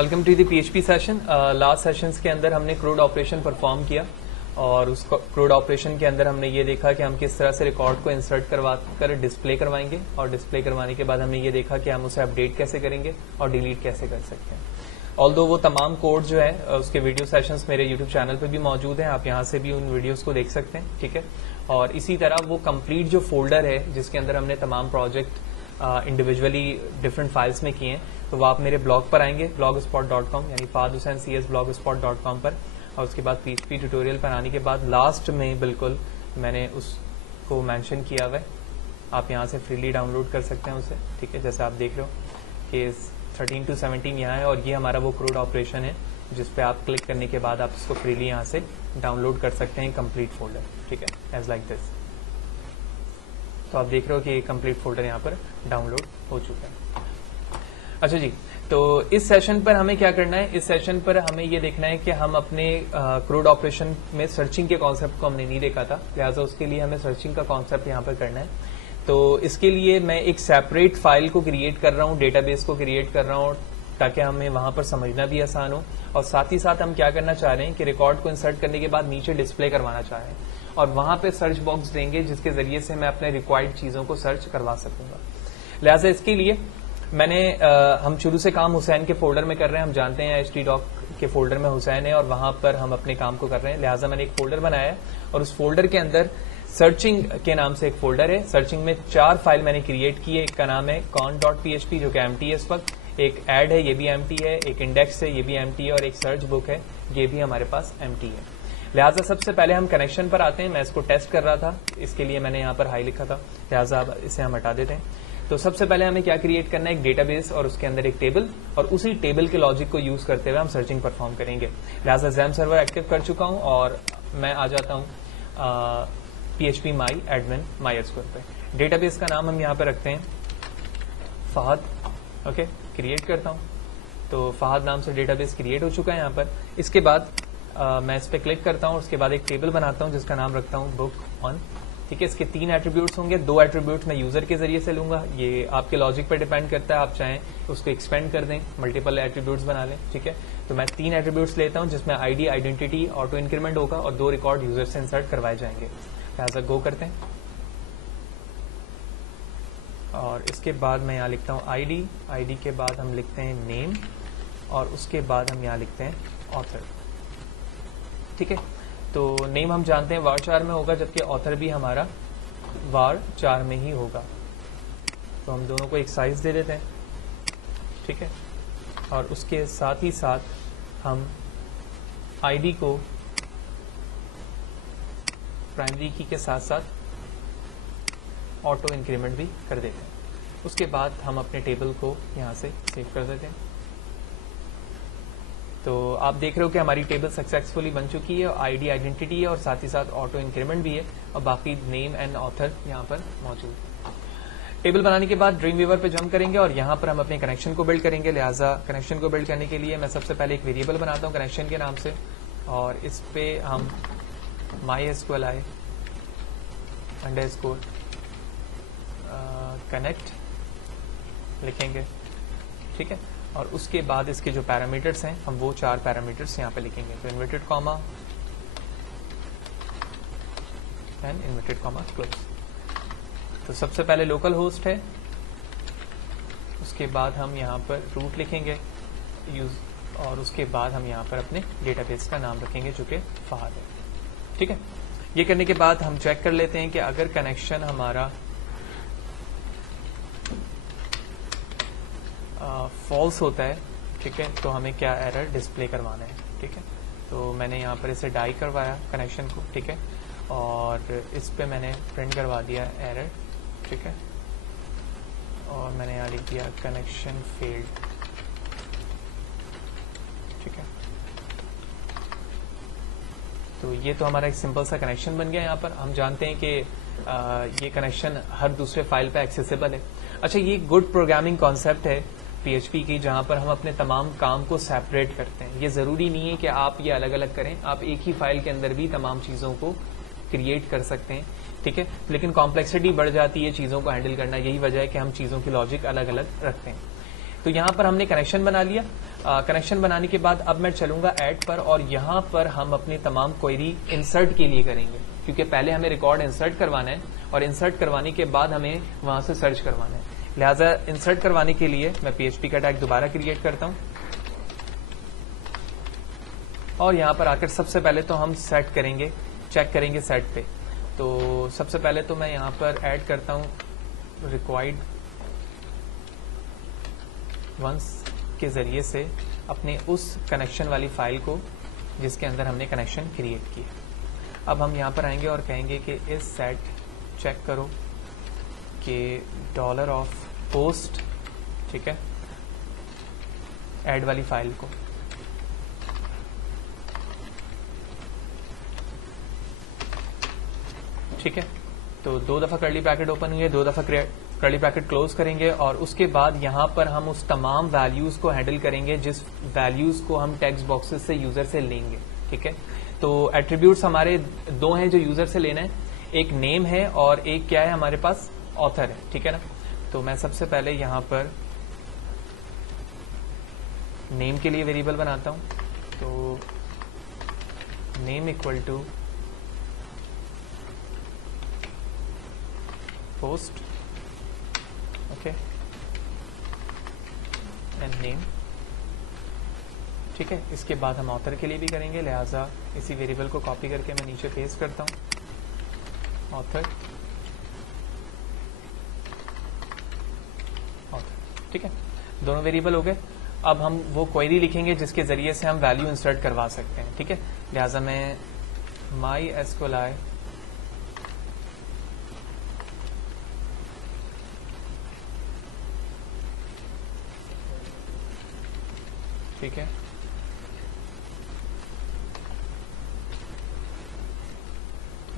Welcome to the PHP session. Last sessions के अंदर हमने क्रूड ऑपरेशन परफॉर्म किया और उस क्रूड ऑपरेशन के अंदर हमने ये देखा कि हम किस तरह से रिकॉर्ड को इंसर्ट करवा कर डिस्प्ले करवाएंगे और डिस्प्ले करवाने के बाद हमने ये देखा कि हम उसे अपडेट कैसे करेंगे और डिलीट कैसे कर सकते हैं। ऑल्दो वो तमाम कोड जो है उसके वीडियो सेशंस मेरे यूट्यूब चैनल पे भी मौजूद हैं, आप यहाँ से भी उन वीडियोस को देख सकते हैं, ठीक है। और इसी तरह वो कंप्लीट जो फोल्डर है जिसके अंदर हमने तमाम प्रोजेक्ट इंडिविजुअली डिफरेंट फाइल्स में किए हैं, तो वो आप मेरे ब्लॉग पर आएंगे blogspot.com यानी fahadhusaincs blogspot.com पर, और उसके बाद PHP ट्यूटोरियल पर आने के बाद लास्ट में बिल्कुल मैंने उसको मेंशन किया हुआ है, आप यहाँ से फ्रीली डाउनलोड कर सकते हैं उसे, ठीक है। जैसे आप देख रहे हो कि 13 to 17 यहाँ है और ये हमारा वो क्रूड ऑपरेशन है जिस पे आप क्लिक करने के बाद आप इसको फ्रीली यहाँ से डाउनलोड कर सकते हैं कंप्लीट फोल्डर, ठीक है, एज लाइक दिस। तो आप देख रहे हो कि कंप्लीट फोल्डर यहाँ पर डाउनलोड हो चुका है। अच्छा जी, तो इस सेशन पर हमें क्या करना है, इस सेशन पर हमें ये देखना है कि हम अपने क्रूड ऑपरेशन में सर्चिंग के कॉन्सेप्ट को हमने नहीं देखा था, लिहाजा उसके लिए हमें सर्चिंग का कॉन्सेप्ट यहाँ पर करना है। तो इसके लिए मैं एक सेपरेट फाइल को क्रिएट कर रहा हूँ, डेटाबेस को क्रिएट कर रहा हूँ ताकि हमें वहां पर समझना भी आसान हो, और साथ ही साथ हम क्या करना चाह रहे हैं कि रिकॉर्ड को इंसर्ट करने के बाद नीचे डिस्प्ले करवाना चाह रहे हैं और वहां पे सर्च बॉक्स देंगे जिसके जरिए से मैं अपने रिक्वायर्ड चीजों को सर्च करवा सकूंगा। लिहाजा इसके लिए मैंने हम शुरू से काम हुसैन के फोल्डर में कर रहे हैं, हम जानते हैं htdoc के फोल्डर में हुसैन है और वहां पर हम अपने काम को कर रहे हैं। लिहाजा मैंने एक फोल्डर बनाया है और उस फोल्डर के अंदर सर्चिंग के नाम से एक फोल्डर है। सर्चिंग में 4 फाइल मैंने क्रिएट की है, एक का नाम है con.php जो कि एम्प्टी है इस वक्त, एक ऐड है ये भी एम्प्टी है, एक इंडेक्स है ये भी एम्प्टी है और एक सर्च बुक है ये भी हमारे पास एम्प्टी है। लिहाजा सबसे पहले हम कनेक्शन पर आते हैं। मैं इसको टेस्ट कर रहा था, इसके लिए मैंने यहाँ पर हाई लिखा था, लिहाजा अब इसे हम हटा देते हैं। तो सबसे पहले हमें क्या क्रिएट करना है, एक डेटाबेस और उसके अंदर एक टेबल, और उसी टेबल के लॉजिक को यूज करते हुए हम सर्चिंग परफॉर्म करेंगे। लिहाजा XAMPP सर्वर एक्टिव कर चुका हूँ और मैं आ जाता हूँ PHP my admin MySQL पे। डेटाबेस का नाम हम यहाँ पे रखते हैं फहद, ओके, क्रिएट करता हूँ। तो फहद नाम से डेटाबेस क्रिएट हो चुका है यहाँ पर। इसके बाद मैं इस पे क्लिक करता हूँ, उसके बाद एक टेबल बनाता हूँ जिसका नाम रखता हूँ बुक ऑन, ठीक है। इसके 3 एट्रीब्यूट्स होंगे, 2 एट्रीब्यूट्स मैं यूजर के जरिए से लूंगा, ये आपके लॉजिक पर डिपेंड करता है, आप चाहें उसको एक्सपेंड कर दें, मल्टीपल एट्रीब्यूट्स बना लें, ठीक है। तो मैं 3 एट्रीब्यूट्स लेता हूँ जिसमें आईडी, आइडेंटिटी, ऑटो इंक्रीमेंट होगा और 2 रिकॉर्ड यूजर से इंसर्ट करवाए जाएंगे। लिहाजा गो करते हैं और इसके बाद मैं यहाँ लिखता हूँ आईडी के बाद हम लिखते हैं नेम और उसके बाद हम यहाँ लिखते हैं ऑथर, ठीक है। तो नेम हम जानते हैं var4 में होगा जबकि ऑथर भी हमारा var4 में ही होगा, तो हम दोनों को एक साइज दे देते हैं, ठीक है। और उसके साथ ही साथ हम आईडी को प्राइमरी की के साथ साथ ऑटो इंक्रीमेंट भी कर देते हैं। उसके बाद हम अपने टेबल को यहाँ से सेव कर देते हैं। तो आप देख रहे हो कि हमारी टेबल सक्सेसफुली बन चुकी है, आईडी आइडेंटिटी है और साथ ही साथ ऑटो इंक्रीमेंट भी है और बाकी नेम एंड ऑथर यहाँ पर मौजूद है। टेबल बनाने के बाद ड्रीम वीवर पे जंप करेंगे और यहाँ पर हम अपने कनेक्शन को बिल्ड करेंगे। लिहाजा कनेक्शन को बिल्ड करने के लिए मैं सबसे पहले एक वेरिएबल बनाता हूँ कनेक्शन के नाम से और इस पे हम MySQLi _ कनेक्ट लिखेंगे, ठीक है। और उसके बाद इसके जो पैरामीटर्स हैं हम वो 4 पैरामीटर्स यहाँ पे लिखेंगे, तो inverted comma and inverted comma close. तो सबसे पहले लोकल होस्ट है, उसके बाद हम यहाँ पर रूट लिखेंगे यूज और उसके बाद हम यहाँ पर अपने डेटाबेस का नाम रखेंगे जो कि फहद है, ठीक है। ये करने के बाद हम चेक कर लेते हैं कि अगर कनेक्शन हमारा फॉल्स होता है, ठीक है, तो हमें क्या एरर डिस्प्ले करवाना है, ठीक है। तो मैंने यहाँ पर इसे डाई करवाया कनेक्शन को, ठीक है, और इस पे मैंने प्रिंट करवा दिया एरर, ठीक है, और मैंने यहाँ लिख दिया कनेक्शन फेल्ड, ठीक है। तो ये तो हमारा एक सिंपल सा कनेक्शन बन गया। यहाँ पर हम जानते हैं कि ये कनेक्शन हर दूसरे फाइल पे एक्सेसिबल है। अच्छा, ये गुड प्रोग्रामिंग कॉन्सेप्ट है PHP की, जहां पर हम अपने तमाम काम को सेपरेट करते हैं। ये जरूरी नहीं है कि आप ये अलग अलग करें, आप एक ही फाइल के अंदर भी तमाम चीजों को क्रिएट कर सकते हैं, ठीक है। लेकिन कॉम्प्लेक्सिटी बढ़ जाती है चीजों को हैंडल करना, यही वजह है कि हम चीजों की लॉजिक अलग अलग रखते हैं। तो यहाँ पर हमने कनेक्शन बना लिया। कनेक्शन बनाने के बाद अब मैं चलूंगा ऐड पर, और यहाँ पर हम अपनी तमाम क्वेरी इंसर्ट के लिए करेंगे, क्योंकि पहले हमें रिकॉर्ड इंसर्ट करवाना है और इंसर्ट करवाने के बाद हमें वहां से सर्च करवाना है। लिहाजा इंसर्ट करवाने के लिए मैं PHP का टैग दोबारा क्रिएट करता हूं, और यहां पर आकर सबसे पहले तो हम सेट करेंगे, चेक करेंगे सेट पे। तो सबसे पहले तो मैं यहां पर ऐड करता हूं रिक्वायर्ड वंस के जरिए से अपने उस कनेक्शन वाली फाइल को जिसके अंदर हमने कनेक्शन क्रिएट किया। अब हम यहां पर आएंगे और कहेंगे कि इस सेट चेक करो कि डॉलर ऑफ पोस्ट, ठीक है, ऐड वाली फाइल को। ठीक है, तो 2 दफा कर्ली ब्रैकेट ओपन हुई है, 2 दफा कर्ली ब्रैकेट क्लोज करेंगे, और उसके बाद यहां पर हम उस तमाम वैल्यूज को हैंडल करेंगे जिस वैल्यूज को हम टेक्स्ट बॉक्सेस से यूजर से लेंगे। ठीक है, तो एट्रीब्यूट्स हमारे 2 हैं जो यूजर से लेना है, एक नेम है और एक क्या है हमारे पास, ऑथर है। ठीक है ना, तो मैं सबसे पहले यहां पर नेम के लिए वेरिएबल बनाता हूं, तो name equal to post, okay, and name. ठीक है, इसके बाद हम ऑथर के लिए भी करेंगे, लिहाजा इसी वेरिएबल को कॉपी करके मैं नीचे पेस्ट करता हूं, ऑथर। ठीक है, दोनों वेरिएबल हो गए। अब हम वो क्वेरी लिखेंगे जिसके जरिए से हम वैल्यू इंसर्ट करवा सकते हैं। ठीक है, लिहाजा मैं MySQL ठीक है,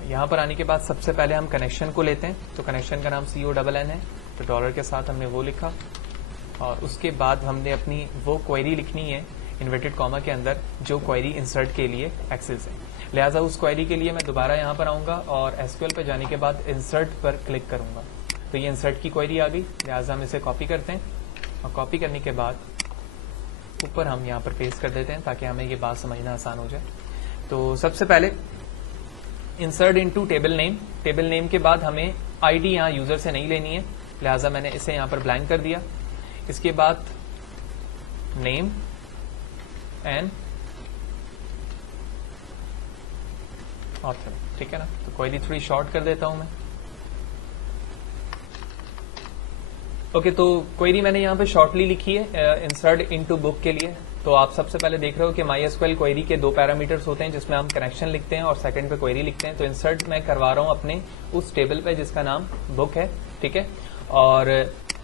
यहां पर आने के बाद सबसे पहले हम कनेक्शन को लेते हैं, तो कनेक्शन का नाम CONN है, तो डॉलर के साथ हमने वो लिखा, और उसके बाद हमने अपनी वो क्वेरी लिखनी है इन्वर्टेड कॉमा के अंदर जो क्वेरी इंसर्ट के लिए एक्सेस है। लिहाजा उस क्वेरी के लिए मैं दोबारा यहां पर आऊंगा और SQL पे जाने के बाद इंसर्ट पर क्लिक करूंगा, तो ये इंसर्ट की क्वेरी आ गई। लिहाजा हम इसे कॉपी करते हैं, और कॉपी करने के बाद ऊपर हम यहाँ पर पेस्ट कर देते हैं ताकि हमें ये बात समझना आसान हो जाए। तो सबसे पहले insert into table name, table name के बाद हमें आईडी यहाँ यूजर से नहीं लेनी है, लिहाजा मैंने इसे यहाँ पर ब्लैंक कर दिया। इसके बाद नेम एंड ऑथर। ठीक है ना, तो क्वेरी थोड़ी शॉर्ट कर देता हूं मैं। ओके, तो क्वेरी मैंने यहाँ पे शॉर्टली लिखी है इंसर्ट इनटू बुक के लिए। तो आप सबसे पहले देख रहे हो कि MySQL क्वेरी के 2 पैरामीटर्स होते हैं जिसमें हम कनेक्शन लिखते हैं और सेकंड पे क्वेरी लिखते हैं। तो इंसर्ट मैं करवा रहा हूं अपने उस टेबल पे जिसका नाम बुक है। ठीक है, और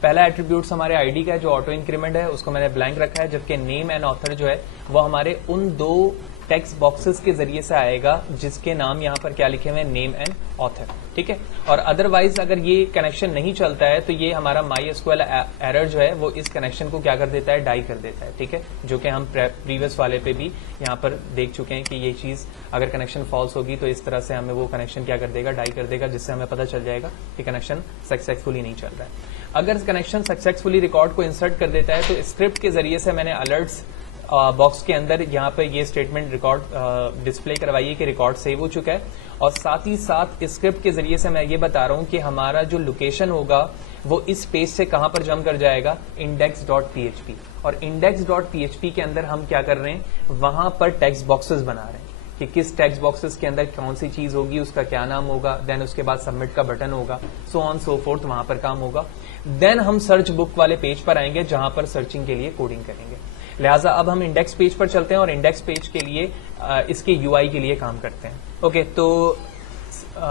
पहला एट्रीब्यूट्स हमारे आईडी का है जो ऑटो इंक्रीमेंट है, उसको मैंने ब्लैंक रखा है, जबकि नेम एंड ऑथर जो है वो हमारे उन 2 टेक्स्ट बॉक्सेस के जरिए से आएगा जिसके नाम यहाँ पर क्या लिखे हुए हैं, नेम एंड ऑथर। ठीक है, और अदरवाइज अगर ये कनेक्शन नहीं चलता है तो ये हमारा MySQL एरर जो है वो इस कनेक्शन को क्या कर देता है, डाई कर देता है। ठीक है, जो कि हम प्रीवियस वाले पे भी यहाँ पर देख चुके हैं कि ये चीज अगर कनेक्शन फॉल्स होगी तो इस तरह से हमें वो कनेक्शन क्या कर देगा, डाई कर देगा, जिससे हमें पता चल जाएगा कि कनेक्शन सक्सेसफुली नहीं चल रहा है। अगर कनेक्शन सक्सेसफुली रिकॉर्ड को इंसर्ट कर देता है तो स्क्रिप्ट के जरिए से मैंने अलर्ट्स बॉक्स के अंदर यहाँ पे ये स्टेटमेंट रिकॉर्ड डिस्प्ले करवाइए कि रिकॉर्ड सेव हो चुका है, और साथ ही साथ स्क्रिप्ट के जरिए से मैं ये बता रहा हूं कि हमारा जो लोकेशन होगा वो इस पेज से कहां पर जंप कर जाएगा, index.php। और index.php के अंदर हम क्या कर रहे हैं, वहां पर टेक्स्ट बॉक्सेस बना रहे हैं कि किस टेक्स्ट बॉक्सेस के अंदर कौन सी चीज होगी, उसका क्या नाम होगा, देन उसके बाद सबमिट का बटन होगा, सो ऑन सो फोर्थ, वहां पर काम होगा। देन हम सर्च बुक वाले पेज पर आएंगे जहां पर सर्चिंग के लिए कोडिंग करेंगे। लिहाजा अब हम इंडेक्स पेज पर चलते हैं और इंडेक्स पेज के लिए इसके UI के लिए काम करते हैं। ओके, तो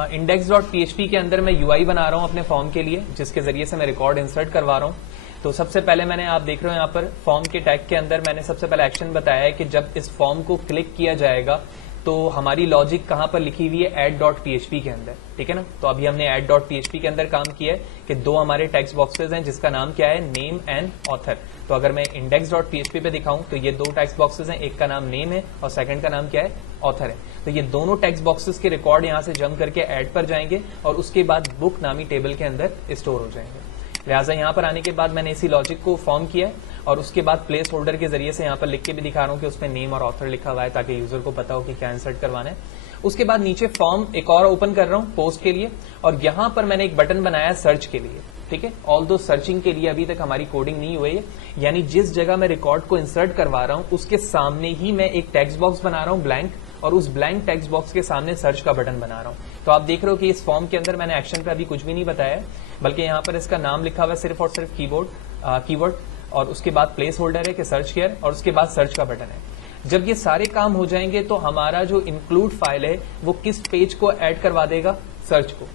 index.php के अंदर मैं UI बना रहा हूं अपने फॉर्म के लिए, जिसके जरिए से मैं रिकॉर्ड इंसर्ट करवा रहा हूं। तो सबसे पहले मैंने, आप देख रहे हो यहाँ पर फॉर्म के टैग के अंदर मैंने सबसे पहले एक्शन बताया है कि जब इस फॉर्म को क्लिक किया जाएगा तो हमारी लॉजिक कहां पर लिखी हुई है, add.php के अंदर। ठीक है ना, तो अभी हमने add.php के अंदर काम किया है कि 2 हमारे टेक्स्ट बॉक्सेस हैं जिसका नाम क्या है, नेम एंड ऑथर। तो अगर मैं index.php पे दिखाऊं तो ये 2 टेक्स्ट बॉक्सेस हैं, एक का नाम नेम है और सेकंड का नाम क्या है, ऑथर है। तो ये दोनों टेक्स्ट बॉक्सेस के रिकॉर्ड यहां से जंप करके ऐड पर जाएंगे और उसके बाद बुक नामी टेबल के अंदर स्टोर हो जाएंगे। लिहाजा यहाँ पर आने के बाद मैंने इसी लॉजिक को फॉर्म किया है और उसके बाद प्लेस होल्डर के जरिए से यहाँ पर लिख के भी दिखा रहा हूँ कि उसमें नेम और ऑथर लिखा हुआ है ताकि यूजर को पता हो कि क्या इंसर्ट करवाना है। उसके बाद नीचे फॉर्म एक और ओपन कर रहा हूँ पोस्ट के लिए और यहाँ पर मैंने एक बटन बनाया सर्च के लिए, ठीक है। ऑल दो सर्चिंग के लिए अभी तक हमारी कोडिंग नहीं हुई है, यानी जिस जगह मैं रिकॉर्ड को इंसर्ट करवा रहा हूँ उसके सामने ही मैं एक टेक्स्ट बॉक्स बना रहा हूँ ब्लैंक, और उस ब्लैंक टेक्स्ट बॉक्स के सामने सर्च का बटन बना रहा हूँ। तो आप देख रहे हो कि इस फॉर्म के अंदर मैंने एक्शन पे अभी कुछ भी नहीं बताया है, बल्कि यहाँ पर इसका नाम लिखा हुआ है सिर्फ और सिर्फ कीवर्ड, और उसके बाद प्लेस होल्डर है कि सर्च केयर, और उसके बाद सर्च का बटन है। जब ये सारे काम हो जाएंगे तो हमारा जो इंक्लूड फाइल है वो किस पेज को ऐड करवा देगा, सर्च को।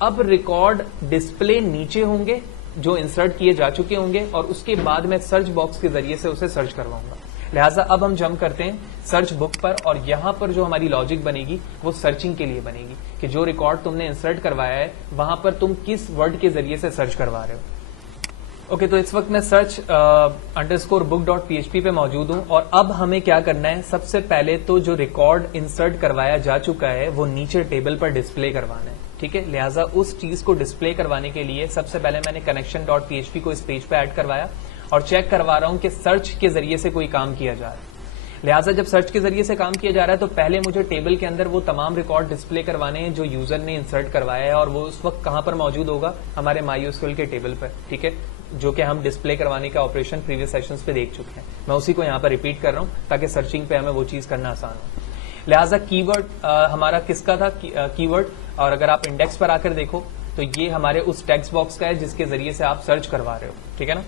अब रिकॉर्ड डिस्प्ले नीचे होंगे जो इंसर्ट किए जा चुके होंगे, और उसके बाद मैं सर्च बॉक्स के जरिए से उसे सर्च करवाऊंगा। लिहाजा अब हम जंप करते हैं सर्च बुक पर, और यहां पर जो हमारी लॉजिक बनेगी वो सर्चिंग के लिए बनेगी कि जो रिकॉर्ड तुमने इंसर्ट करवाया है वहां पर तुम किस वर्ड के जरिए से सर्च करवा रहे हो। ओके, तो इस वक्त मैं सर्च _book.php पे मौजूद हूं, और अब हमें क्या करना है, सबसे पहले तो जो रिकॉर्ड इंसर्ट करवाया जा चुका है वो नीचे टेबल पर डिस्प्ले करवाना है, ठीक है। लिहाजा उस चीज को डिस्प्ले करवाने के लिए सबसे पहले मैंने connection.php को इस पेज पे ऐड करवाया और चेक करवा रहा हूं कि सर्च के जरिए से कोई काम किया जा रहा है। लिहाजा जब सर्च के जरिए से काम किया जा रहा है तो पहले मुझे टेबल के अंदर वो तमाम रिकॉर्ड डिस्प्ले करवाने हैं जो यूजर ने इंसर्ट करवाया है, और वो उस वक्त कहां पर मौजूद होगा, हमारे MySQL के टेबल पर, ठीक है, जो कि हम डिस्प्ले करवाने का ऑपरेशन प्रीवियस सेशंस पे देख चुके हैं। मैं उसी को यहाँ पर रिपीट कर रहा हूँ ताकि सर्चिंग पे हमें वो चीज करना आसान हो। लिहाजा कीवर्ड हमारा किसका था, कीवर्ड, और अगर आप इंडेक्स पर आकर देखो तो ये हमारे उस टेक्स्ट बॉक्स का है जिसके जरिए से आप सर्च करवा रहे हो, ठीक है ना।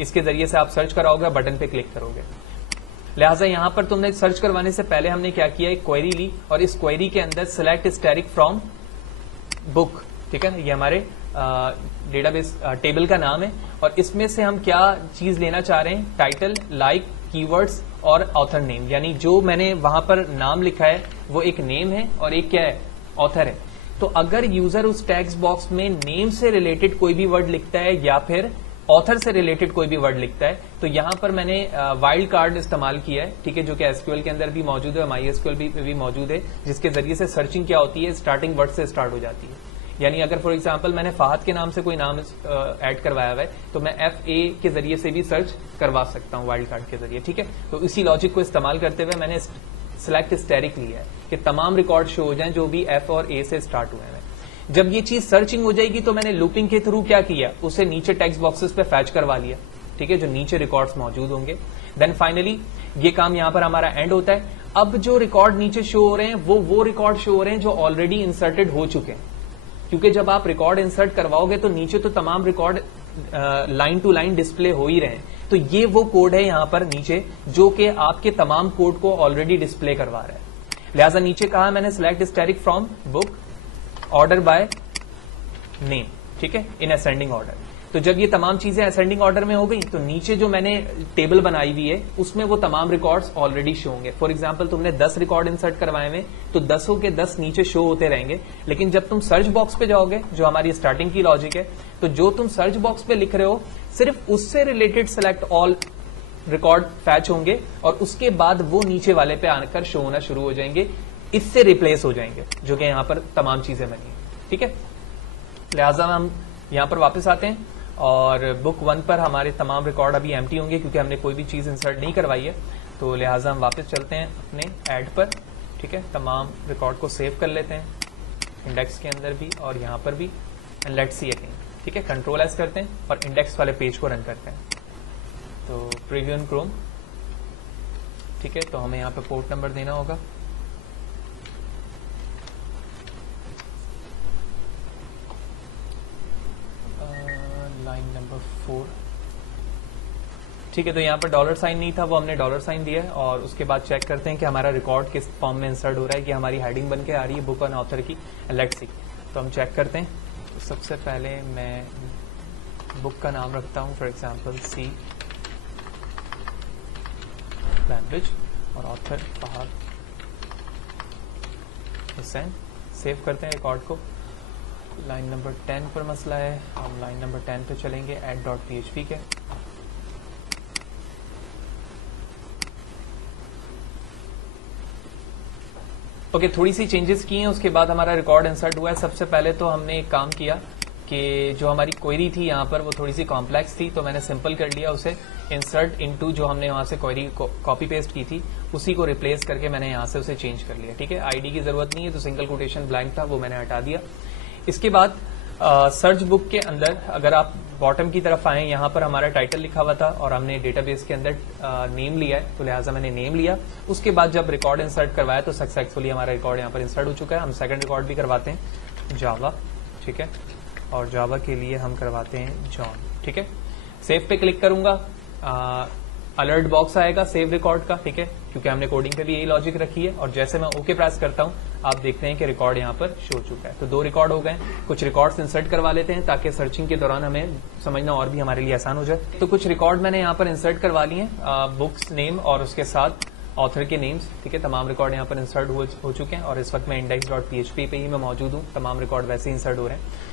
इसके जरिए से आप सर्च कराओगे, बटन पे क्लिक करोगे। लिहाजा यहां पर तुमने सर्च करवाने से पहले हमने क्या किया, एक क्वेरी ली, और इस क्वेरी के अंदर सिलेक्ट स्टैटिक फ्रॉम बुक, ठीक है ना, ये हमारे डेटाबेस टेबल का नाम है, और इसमें से हम क्या चीज लेना चाह रहे हैं, टाइटल, लाइक, कीवर्ड्स और ऑथर नेम, यानी जो मैंने वहां पर नाम लिखा है वो एक नेम है और एक क्या है, ऑथर है। तो अगर यूजर उस टेक्स्ट बॉक्स में नेम से रिलेटेड कोई भी वर्ड लिखता है या फिर ऑथर से रिलेटेड कोई भी वर्ड लिखता है, तो यहां पर मैंने वाइल्ड कार्ड इस्तेमाल किया है, ठीक है, जो कि एसक्यूएल के अंदर भी मौजूद है, MySQL भी मौजूद है, जिसके जरिए से सर्चिंग क्या होती है, स्टार्टिंग वर्ड से स्टार्ट हो जाती है। यानी अगर फॉर एग्जांपल मैंने फहद के नाम से कोई नाम ऐड करवाया हुआ है तो मैं FA के जरिए से भी सर्च करवा सकता हूं वाइल्ड कार्ड के जरिए, ठीक है। तो इसी लॉजिक को इस्तेमाल करते हुए मैंने सिलेक्ट स्टैटिक लिया है कि तमाम रिकॉर्ड शो हो जाएं जो भी F और A से स्टार्ट हुए हैं। जब ये चीज सर्चिंग हो जाएगी तो मैंने लूपिंग के थ्रू क्या किया, उसे नीचे टेक्स्ट बॉक्सेस पे फैच करवा लिया, ठीक है, जो नीचे रिकॉर्ड्स मौजूद होंगे। देन फाइनली ये काम यहां पर हमारा एंड होता है। अब जो रिकॉर्ड नीचे शो हो रहे हैं वो रिकॉर्ड शो हो रहे हैं जो ऑलरेडी इंसर्टेड हो चुके हैं, क्योंकि जब आप रिकॉर्ड इंसर्ट करवाओगे तो नीचे तो तमाम record line to line display हो ही रहे हैं। तो ये वो कोड है यहां पर नीचे जो कि आपके तमाम कोड को ऑलरेडी डिस्प्ले करवा रहा है। लिहाजा नीचे कहा मैंने select static from book order by name, ठीक है, इन असेंडिंग ऑर्डर। तो जब ये तमाम चीजें असेंडिंग ऑर्डर में हो गई तो नीचे जो मैंने टेबल बनाई हुई है उसमें वो तमाम रिकॉर्ड्स ऑलरेडी शो होंगे। फॉर एग्जांपल तुमने 10 रिकॉर्ड इंसर्ट करवाए हुए तो 10 के 10 नीचे शो होते रहेंगे, लेकिन जब तुम सर्च बॉक्स पे जाओगे, जो हमारी स्टार्टिंग की लॉजिक है, तो जो तुम सर्च बॉक्स पे लिख रहे हो सिर्फ उससे related select all record fetch होंगे, और उसके बाद वो नीचे वाले पे आकर शो होना शुरू हो जाएंगे, इससे रिप्लेस हो जाएंगे, जो कि यहां पर तमाम चीजें बनी है, ठीक है। लिहाजा हम यहां पर वापस आते हैं और बुक 1 पर हमारे तमाम रिकॉर्ड अभी एम्प्टी होंगे क्योंकि हमने कोई भी चीज इंसर्ट नहीं करवाई है। तो लिहाजा हम वापस चलते हैं अपने ऐड पर, ठीक है, तमाम रिकॉर्ड को सेव कर लेते हैं इंडेक्स के अंदर भी और यहां पर भी, एंड लेट्स सी अगेन, ठीक है। कंट्रोल-S करते हैं और इंडेक्स वाले पेज को रन करते हैं। तो प्रीव्यू इन क्रोम, ठीक है, तो हमें यहाँ पे पोर्ट नंबर देना होगा, लाइन नंबर 4, ठीक है। तो यहाँ पर $साइन नहीं था, वो हमने $साइन दिया है, और उसके बाद चेक करते हैं कि हमारा रिकॉर्ड किस फॉर्म में इंसर्ट हो रहा है, कि हमारी हेडिंग बन के आ रही है बुक एंड ऑथर की, लेट्स सी। तो हम चेक करते हैं। तो सबसे पहले मैं बुक का नाम रखता हूँ फॉर एग्जांपल C लैंग्वेज, और ऑथर फहद हुसैन। सेव करते हैं रिकॉर्ड को। लाइन नंबर 10 पर मसला है, हम लाइन नंबर 10 पे चलेंगे add.php के। ओके, थोड़ी सी चेंजेस की हैं, उसके बाद हमारा रिकॉर्ड इंसर्ट हुआ है। सबसे पहले तो हमने एक काम किया कि जो हमारी क्वेरी थी यहाँ पर वो थोड़ी सी कॉम्प्लेक्स थी, तो मैंने सिंपल कर लिया उसे। इंसर्ट इनटू जो हमने वहां से क्वेरी कॉपी पेस्ट की थी उसी को रिप्लेस करके मैंने यहाँ से उसे चेंज कर लिया। ठीक है, आईडी की जरूरत नहीं है, तो सिंगल कोटेशन ब्लैंक था वो मैंने हटा दिया। इसके बाद सर्च बुक के अंदर अगर आप बॉटम की तरफ आए, यहाँ पर हमारा टाइटल लिखा हुआ था और हमने डेटाबेस के अंदर नेम लिया है, तो लिहाजा मैंने नेम लिया। उसके बाद जब रिकॉर्ड इंसर्ट करवाया तो सक्सेसफुली हमारा रिकॉर्ड यहाँ पर इंसर्ट हो चुका है। हम सेकंड रिकॉर्ड भी करवाते हैं जावा, ठीक है, और जावा के लिए हम करवाते हैं जॉन। ठीक है, सेव पे क्लिक करूंगा, अलर्ट बॉक्स आएगा सेव रिकॉर्ड का। ठीक है, क्योंकि हमने कोडिंग पे भी यही लॉजिक रखी है। और जैसे मैं ओके प्रेस करता हूं आप देखते हैं कि रिकॉर्ड यहाँ पर शो चुका है। तो 2 रिकॉर्ड हो गए। कुछ रिकॉर्ड्स इंसर्ट करवा लेते हैं ताकि सर्चिंग के दौरान हमें समझना और भी हमारे लिए आसान हो जाए। तो कुछ रिकॉर्ड मैंने यहाँ पर इंसर्ट करवा लिए हैं, बुक्स नेम और उसके साथ ऑथर के नेम्स। ठीक है, तमाम रिकॉर्ड यहाँ पर इंसर्ट हो चुके हैं और इस वक्त मैं index.php पे ही मैं मौजूद हूँ। तमाम रिकॉर्ड वैसे ही इंसर्ट हो रहे हैं।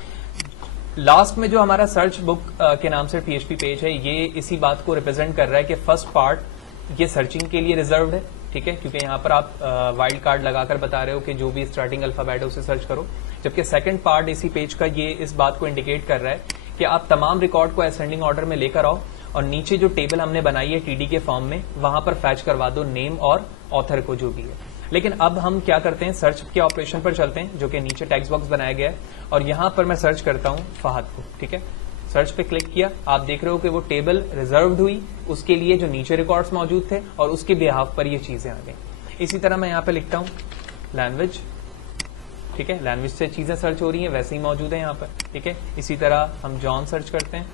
लास्ट में जो हमारा सर्च बुक के नाम से PHP पेज है, ये इसी बात को रिप्रेजेंट कर रहा है कि फर्स्ट पार्ट ये सर्चिंग के लिए रिजर्व्ड है। ठीक है, क्योंकि यहाँ पर आप वाइल्ड कार्ड लगाकर बता रहे हो कि जो भी स्टार्टिंग अल्फाबेट है उसे सर्च करो, जबकि सेकंड पार्ट इसी पेज का ये इस बात को इंडिकेट कर रहा है कि आप तमाम रिकॉर्ड को असेंडिंग ऑर्डर में लेकर आओ और नीचे जो टेबल हमने बनाई है TD के फॉर्म में वहां पर फैच करवा दो नेम और ऑथर को जो भी है। लेकिन अब हम क्या करते हैं, सर्च के ऑपरेशन पर चलते हैं, जो कि नीचे टेक्स्ट बॉक्स बनाया गया है और यहां पर मैं सर्च करता हूं फहद को। ठीक है, सर्च पे क्लिक किया, आप देख रहे हो कि वो टेबल रिजर्व्ड हुई उसके लिए जो नीचे रिकॉर्ड्स मौजूद थे और उसके बिहाफ पर ये चीजें आ गई। इसी तरह मैं यहाँ पे लिखता हूँ लैंग्वेज। ठीक है, लैंग्वेज से चीजें सर्च हो रही हैं, वैसे ही मौजूद है यहाँ पर। ठीक है, इसी तरह हम जॉन सर्च करते हैं,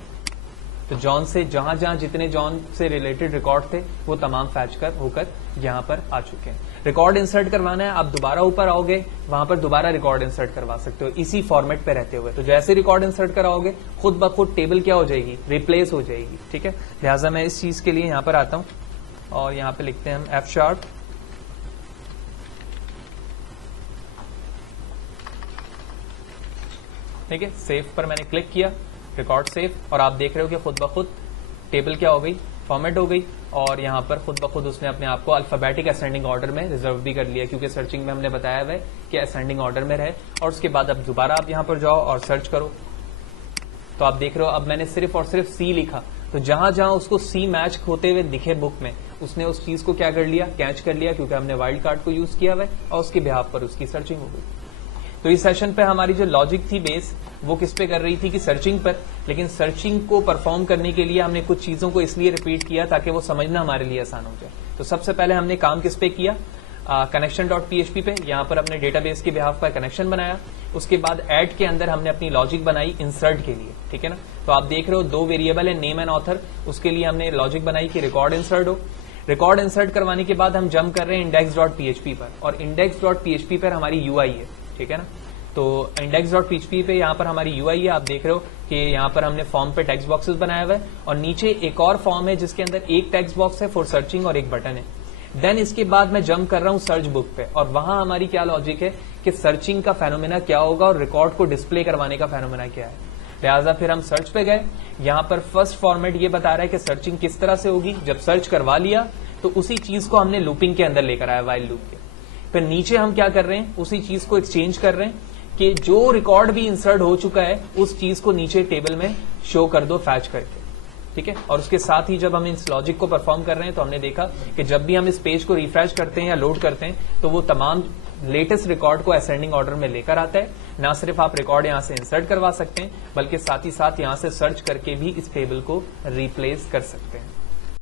तो जॉन से जहां जहां जितने जॉन से रिलेटेड रिकॉर्ड थे वो तमाम फैच कर होकर यहाँ पर आ चुके हैं। रिकॉर्ड इंसर्ट करवाना है, आप दोबारा ऊपर आओगे, वहां पर दोबारा रिकॉर्ड इंसर्ट करवा सकते हो इसी फॉर्मेट पे रहते हुए। तो जैसे रिकॉर्ड इंसर्ट कराओगे खुद ब खुद टेबल क्या हो जाएगी, रिप्लेस हो जाएगी। ठीक है, लिहाजा मैं इस चीज के लिए यहाँ पर आता हूँ और यहाँ पे लिखते हैं हम F#। ठीक है, सेव पर मैंने क्लिक किया, रिकॉर्ड सेव, और आप देख रहे हो कि खुद ब खुद टेबल क्या हो गई, फॉर्मेट हो गई और यहाँ पर खुद ब खुद उसने अपने आप को अल्फाबेटिक असेंडिंग ऑर्डर में रिजर्व भी कर लिया, क्योंकि सर्चिंग में हमने बताया हुआ है कि असेंडिंग ऑर्डर में रहे। और उसके बाद अब दोबारा आप यहाँ पर जाओ और सर्च करो, तो आप देख रहे हो अब मैंने सिर्फ और सिर्फ C लिखा, तो जहां जहां उसको C मैच होते हुए दिखे बुक में उसने उस चीज को क्या कर लिया, कैच कर लिया, क्योंकि हमने वाइल्ड कार्ड को यूज किया हुआ है और उसके बिहाफ पर उसकी सर्चिंग हो गई। तो इस सेशन पे हमारी जो लॉजिक थी बेस वो किस पे कर रही थी कि सर्चिंग पर, लेकिन सर्चिंग को परफॉर्म करने के लिए हमने कुछ चीजों को इसलिए रिपीट किया ताकि वो समझना हमारे लिए आसान हो जाए। तो सबसे पहले हमने काम किस पे किया, कनेक्शन.php पे, यहाँ पर हमने डेटाबेस के बिहाफ पर कनेक्शन बनाया। उसके बाद ऐड के अंदर हमने अपनी लॉजिक बनाई इंसर्ट के लिए। ठीक है ना, तो आप देख रहे हो 2 वेरिएबल है नेम एंड ऑथर, उसके लिए हमने लॉजिक बनाई कि रिकॉर्ड इंसर्ट हो। रिकॉर्ड इंसर्ट करवाने के बाद हम जंप कर रहे हैं index.php पर, और index.php पर हमारी UI है। ठीक है ना, तो index.php पे यहाँ पर हमारी UI है। आप देख रहे हो कि यहाँ पर हमने फॉर्म पे टेक्स्ट बॉक्सेस बनाया हुआ है और नीचे एक और फॉर्म है जिसके अंदर एक टेक्स्ट बॉक्स है फॉर सर्चिंग और एक बटन है। देन इसके बाद मैं जंप कर रहा हूँ सर्च बुक पे, और वहां हमारी क्या लॉजिक है कि सर्चिंग का फेनोमेना क्या होगा और रिकॉर्ड को डिस्प्ले करवाने का फेनोमेना क्या है। लिहाजा फिर हम सर्च पे गए, यहाँ पर फर्स्ट फॉर्मेट ये बता रहा है कि सर्चिंग किस तरह से होगी। जब सर्च करवा लिया तो उसी चीज को हमने लूपिंग के अंदर लेकर आया, वाइल लूप के। फिर नीचे हम क्या कर रहे हैं, उसी चीज को एक्सचेंज कर रहे हैं कि जो रिकॉर्ड भी इंसर्ट हो चुका है उस चीज को नीचे टेबल में शो कर दो फैच करके। ठीक है, और उसके साथ ही जब हम इस लॉजिक को परफॉर्म कर रहे हैं तो हमने देखा कि जब भी हम इस पेज को रिफ्रेश करते हैं या लोड करते हैं तो वो तमाम लेटेस्ट रिकॉर्ड को असेंडिंग ऑर्डर में लेकर आता है। ना सिर्फ आप रिकॉर्ड यहां से इंसर्ट करवा सकते हैं बल्कि साथ ही साथ यहां से सर्च करके भी इस टेबल को रिप्लेस कर सकते हैं।